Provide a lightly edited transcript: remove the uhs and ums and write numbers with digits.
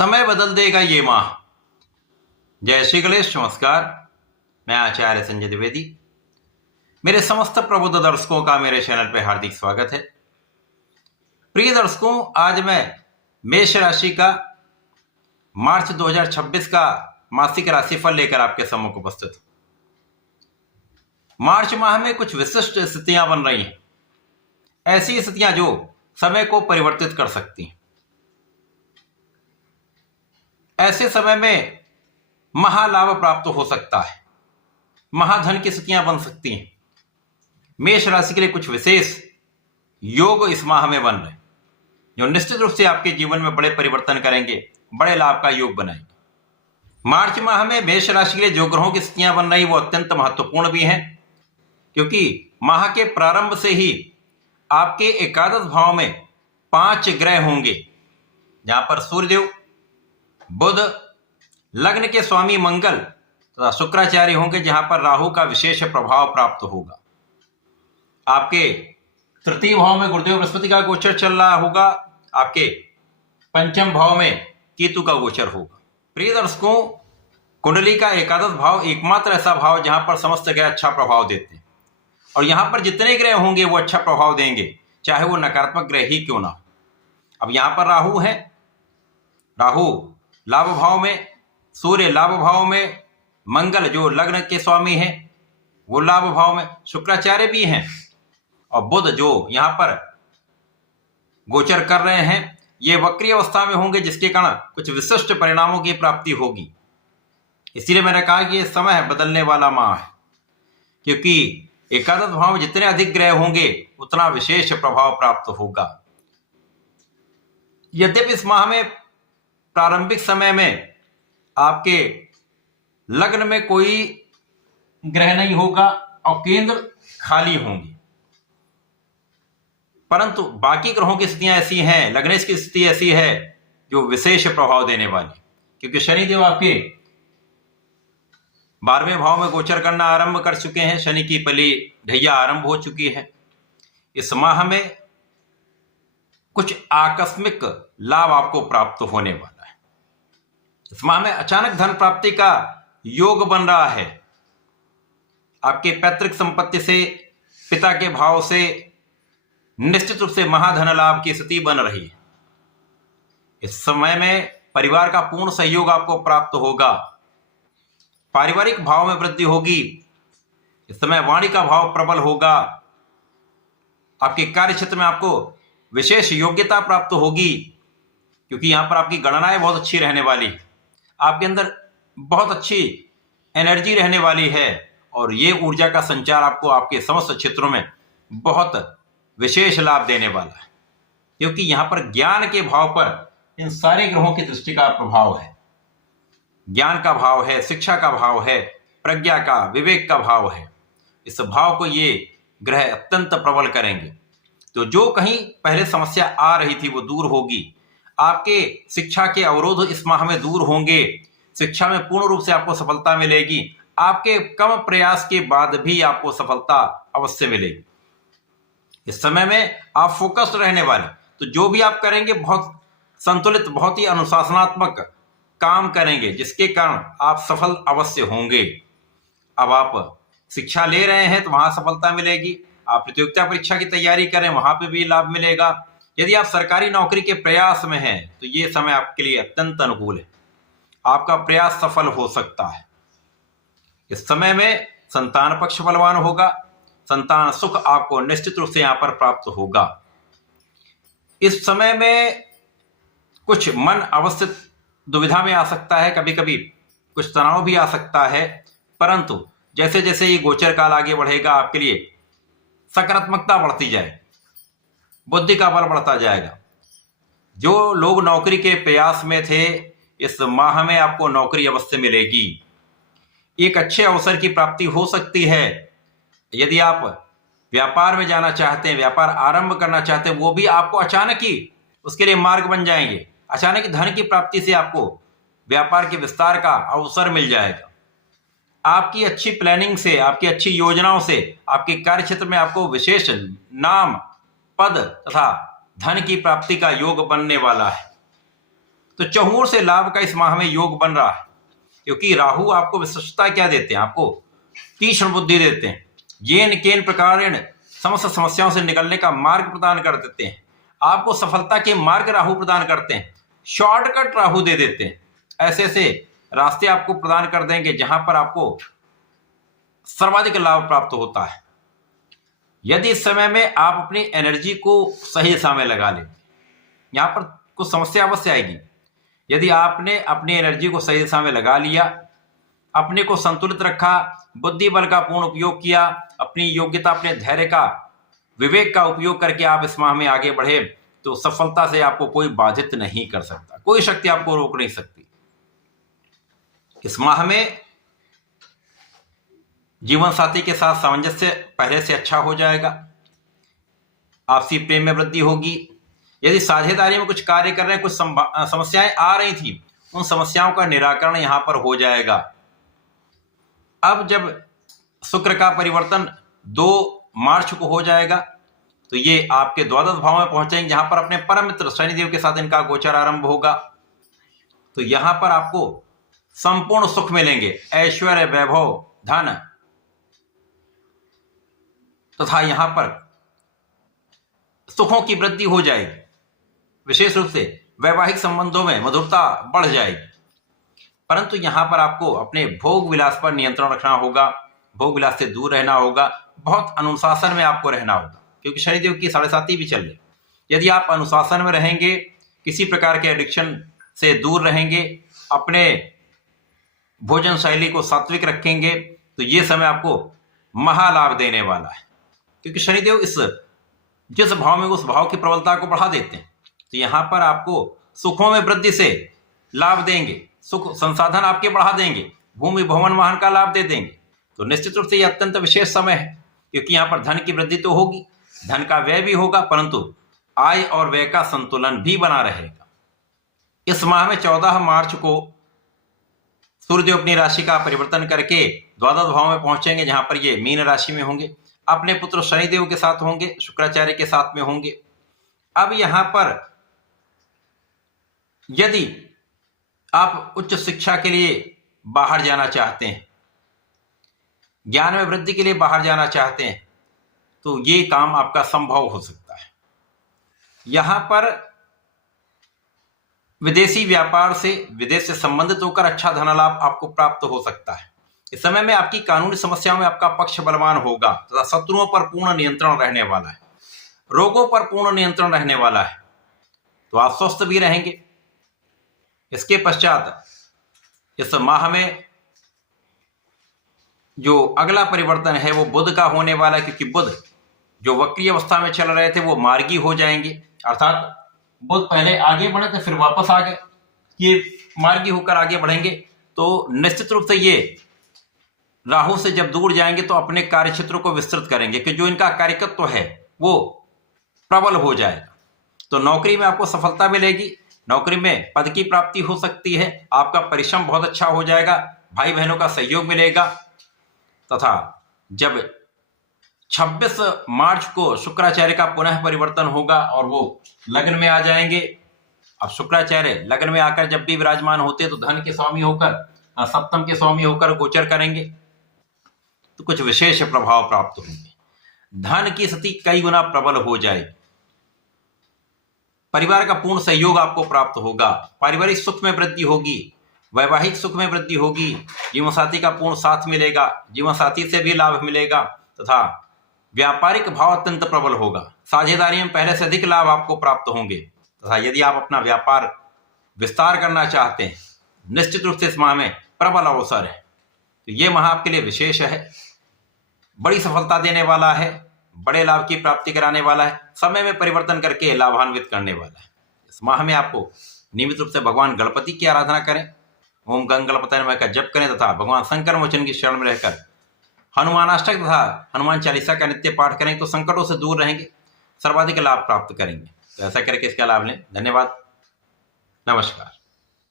समय बदल देगा ये माह। जय श्री गणेश। नमस्कार, मैं आचार्य संजय द्विवेदी। मेरे समस्त प्रबुद्ध दर्शकों का मेरे चैनल पर हार्दिक स्वागत है। प्रिय दर्शकों, आज मैं मेष राशि का मार्च 2026 का मासिक राशिफल लेकर आपके सम्मुख उपस्थित हूं। मार्च माह में कुछ विशिष्ट स्थितियां बन रही हैं, ऐसी स्थितियां जो समय को परिवर्तित कर सकती हैं। ऐसे समय में महालाभ प्राप्त हो सकता है, महाधन की स्थितियां बन सकती हैं। मेष राशि के लिए कुछ विशेष योग इस माह में बन रहे हैं, जो निश्चित रूप से आपके जीवन में बड़े परिवर्तन करेंगे, बड़े लाभ का योग बनाएंगे। मार्च माह में मेष राशि के लिए जो ग्रहों की स्थितियां बन रही वो अत्यंत महत्वपूर्ण भी हैं, क्योंकि माह के प्रारंभ से ही आपके एकादश भाव में 5 ग्रह होंगे, जहां पर सूर्यदेव, बुध, लग्न के स्वामी मंगल तथा शुक्राचार्य होंगे, जहां पर राहु का विशेष प्रभाव प्राप्त होगा। आपके तृतीय भाव में गुरुदेव बृहस्पति का गोचर चल रहा होगा, आपके पंचम भाव में केतु का गोचर होगा। प्रिय दर्शकों, कुंडली का एकादश भाव एकमात्र ऐसा भाव जहां पर समस्त ग्रह अच्छा प्रभाव देते हैं, और यहां पर जितने ग्रह होंगे वो अच्छा प्रभाव देंगे, चाहे वो नकारात्मक ग्रह ही क्यों ना हो। अब यहां पर राहु है, राहु लाभ भाव में, सूर्य लाभ भाव में, मंगल जो लग्न के स्वामी हैं वो लाभ भाव में, शुक्राचार्य भी हैं, और बुध जो यहां पर गोचर कर रहे हैं ये वक्री अवस्था में होंगे, जिसके कारण कुछ विशिष्ट परिणामों की प्राप्ति होगी। इसीलिए मैंने कहा कि ये समय है बदलने वाला माह है, क्योंकि एकादश भाव में जितने अधिक ग्रह होंगे उतना विशेष प्रभाव प्राप्त होगा। यद्यपि इस माह में प्रारंभिक समय में आपके लग्न में कोई ग्रह नहीं होगा और केंद्र खाली होंगे, परंतु बाकी ग्रहों की स्थितियां ऐसी हैं, लग्नेश की स्थिति ऐसी है जो विशेष प्रभाव देने वाली, क्योंकि शनिदेव आपके 12वें भाव में गोचर करना आरंभ कर चुके हैं। शनि की पली ढैया आरंभ हो चुकी है। इस माह में कुछ आकस्मिक लाभ आपको प्राप्त होने वाला है। इस माह में अचानक धन प्राप्ति का योग बन रहा है। आपके पैतृक संपत्ति से, पिता के भाव से निश्चित रूप से महाधन लाभ की स्थिति बन रही है। इस समय में परिवार का पूर्ण सहयोग आपको प्राप्त होगा। पारिवारिक भाव में वृद्धि होगी। इस समय वाणी का भाव प्रबल होगा। आपके कार्य क्षेत्र में आपको विशेष योग्यता प्राप्त होगी, क्योंकि यहां पर आपकी गणनाएं बहुत अच्छी रहने वाली है। आपके अंदर बहुत अच्छी एनर्जी रहने वाली है, और ये ऊर्जा का संचार आपको आपके समस्त क्षेत्रों में बहुत विशेष लाभ देने वाला है, क्योंकि यहां पर ज्ञान के भाव पर इन सारे ग्रहों की दृष्टि का प्रभाव है। ज्ञान का भाव है, शिक्षा का भाव है, प्रज्ञा का, विवेक का भाव है। इस भाव को ये ग्रह अत्यंत प्रबल करेंगे। तो जो कहीं पहले समस्या आ रही थी वो दूर होगी। आपके शिक्षा के अवरोध इस माह में दूर होंगे। शिक्षा में पूर्ण रूप से आपको सफलता मिलेगी। आपके कम प्रयास के बाद भी आपको सफलता अवश्य मिलेगी। इस समय में आप फोकस्ड रहने वाले, तो जो भी आप करेंगे बहुत संतुलित, बहुत ही अनुशासनात्मक काम करेंगे, जिसके कारण आप सफल अवश्य होंगे। अब आप शिक्षा ले रहे हैं तो वहां सफलता मिलेगी। आप प्रतियोगिता परीक्षा की तैयारी करें, वहां पे भी लाभ मिलेगा। यदि आप सरकारी नौकरी के प्रयास में हैं तो ये समय आपके लिए अत्यंत अनुकूल है। आपका प्रयास सफल हो सकता है। इस समय में संतान पक्ष बलवान होगा। संतान सुख आपको निश्चित रूप से यहां पर प्राप्त होगा। इस समय में कुछ मन अवश्य दुविधा में आ सकता है, कभी कभी कुछ तनाव भी आ सकता है, परंतु जैसे जैसे ये गोचर काल आगे बढ़ेगा आपके लिए सकारात्मकता बढ़ती जाए, बुद्धि का बल बढ़ता जाएगा। जो लोग नौकरी के प्रयास में थे, इस माह में आपको नौकरी अवश्य मिलेगी। एक अच्छे अवसर की प्राप्ति हो सकती है। यदि आप व्यापार में जाना चाहते हैं, व्यापार आरंभ करना चाहते हैं, वो भी आपको अचानक ही उसके लिए मार्ग बन जाएंगे। अचानक धन की प्राप्ति से आपको व्यापार के विस्तार का अवसर मिल जाएगा। आपकी अच्छी प्लानिंग से, आपकी अच्छी योजनाओं से आपके कार्य क्षेत्र में आपको विशेष नाम, पद तथा धन की प्राप्ति का योग बनने वाला है। तो चहुओं से लाभ का इस माह में योग बन रहा है, क्योंकि राहु आपको विशिष्टता क्या देते हैं, आपको तीक्ष्ण बुद्धि देते हैं, येन केन प्रकारेण समस्त समस्याओं से निकलने का मार्ग प्रदान कर देते हैं, आपको सफलता के मार्ग राहु प्रदान करते हैं, शॉर्टकट राहु दे देते हैं, ऐसे ऐसे रास्ते आपको प्रदान कर देंगे जहां पर आपको सर्वाधिक लाभ प्राप्त होता है। यदि इस समय में आप अपनी एनर्जी को सही दिशा में लगा लें, यहां पर कुछ समस्या अवश्य आएगी। यदि आपने अपनी एनर्जी को सही दिशा में लगा लिया, अपने को संतुलित रखा, बुद्धि बल का पूर्ण उपयोग किया, अपनी योग्यता, अपने धैर्य का, विवेक का उपयोग करके आप इस माह में आगे बढ़े, तो सफलता से आपको कोई बाधित नहीं कर सकता, कोई शक्ति आपको रोक नहीं सकती। इस माह में जीवन साथी के साथ सामंजस्य पहले से अच्छा हो जाएगा, आपसी प्रेम में वृद्धि होगी। यदि साझेदारी में कुछ कार्य कर रहे हैं, कुछ समस्याएं आ रही थी, उन समस्याओं का निराकरण यहां पर हो जाएगा। अब जब शुक्र का परिवर्तन 2 मार्च को हो जाएगा, तो ये आपके द्वादश भाव में पहुंचेंगे, जहां पर अपने परम मित्र शनिदेव के साथ इनका गोचर आरंभ होगा। तो यहां पर आपको संपूर्ण सुख मिलेंगे, ऐश्वर्य, वैभव, धन, तथा यहां पर सुखों की वृद्धि हो जाएगी। विशेष रूप से वैवाहिक संबंधों में मधुरता बढ़ जाएगी। परंतु यहां पर आपको अपने भोग विलास पर नियंत्रण रखना होगा, भोग विलास से दूर रहना होगा, बहुत अनुशासन में आपको रहना होगा, क्योंकि शनिदेव की 7.5 भी चल रही। यदि आप अनुशासन में रहेंगे, किसी प्रकार के एडिक्शन से दूर रहेंगे, अपने भोजन शैली को सात्विक रखेंगे, तो ये समय आपको महालाभ देने वाला है, क्योंकि शनिदेव जिस भाव में उस भाव की प्रबलता को बढ़ा देते हैं। तो यहां पर आपको सुखों में वृद्धि से लाभ देंगे, सुख संसाधन आपके बढ़ा देंगे, भूमि भवन वाहन का लाभ दे देंगे। तो निश्चित रूप से यह अत्यंत विशेष समय है, क्योंकि यहां पर धन की वृद्धि तो होगी, धन का व्यय भी होगा, परंतु आय और व्यय का संतुलन भी बना रहेगा। इस माह में 14 मार्च को सूर्यदेव अपनी राशि का परिवर्तन करके द्वादश भाव में पहुंचेंगे, जहां पर ये मीन राशि में होंगे, अपने पुत्र शनिदेव के साथ होंगे, शुक्राचार्य के साथ में होंगे। अब यहां पर यदि आप उच्च शिक्षा के लिए बाहर जाना चाहते हैं, ज्ञान में वृद्धि के लिए बाहर जाना चाहते हैं, तो ये काम आपका संभव हो सकता है। यहां पर विदेशी व्यापार से, विदेश से संबंधित होकर अच्छा धन लाभ आपको प्राप्त हो सकता है। इस समय में आपकी कानूनी समस्याओं में आपका पक्ष बलवान होगा, तथा शत्रुओं पर पूर्ण नियंत्रण रहने वाला है, रोगों पर पूर्ण नियंत्रण रहने वाला है, तो आप स्वस्थ भी रहेंगे। इसके पश्चात इस माह में जो अगला परिवर्तन है वो बुध का होने वाला है, क्योंकि बुध जो वक्री अवस्था में चल रहे थे वो मार्गी हो जाएंगे, अर्थात बुध पहले आगे बढ़े थे फिर वापस आ गए, ये मार्गी होकर आगे बढ़ेंगे। तो निश्चित रूप से ये राहु से जब दूर जाएंगे तो अपने कार्य क्षेत्र को विस्तृत करेंगे, कि जो इनका कार्यकत्व है वो प्रबल हो जाएगा। तो नौकरी में आपको सफलता मिलेगी, नौकरी में पद की प्राप्ति हो सकती है, आपका परिश्रम बहुत अच्छा हो जाएगा, भाई बहनों का सहयोग मिलेगा। तथा जब 26 मार्च को शुक्राचार्य का पुनः परिवर्तन होगा और वो लग्न में आ जाएंगे। अब शुक्राचार्य लग्न में आकर जब भी विराजमान होते हैं तो धन के स्वामी होकर, सप्तम के स्वामी होकर गोचर करेंगे, तो कुछ विशेष प्रभाव प्राप्त होंगे। धन की स्थिति कई गुना प्रबल हो जाएगी, परिवार का पूर्ण सहयोग आपको प्राप्त होगा, पारिवारिक सुख में वृद्धि होगी, वैवाहिक सुख में वृद्धि होगी, जीवन साथी का पूर्ण साथ मिलेगा, जीवन साथी से भी लाभ मिलेगा, तथा व्यापारिक भाव अत्यंत प्रबल होगा, साझेदारी में पहले से अधिक लाभ आपको प्राप्त होंगे। तथा यदि आप अपना व्यापार विस्तार करना चाहते हैं, निश्चित रूप से इस माह में प्रबल अवसर है। तो ये माह आपके लिए विशेष है, बड़ी सफलता देने वाला है, बड़े लाभ की प्राप्ति कराने वाला है, समय में परिवर्तन करके लाभान्वित करने वाला है। इस माह में आपको नियमित रूप से भगवान गणपति की आराधना करें, ओम गंग गणपतये नमः का जप करें, तथा भगवान शंकर मोचन की शरण में रहकर हनुमानाष्टक तथा हनुमान चालीसा का नित्य पाठ करें, तो संकटों से दूर रहेंगे, सर्वाधिक लाभ प्राप्त करेंगे। तो ऐसा करके इसका लाभ लें। धन्यवाद, नमस्कार।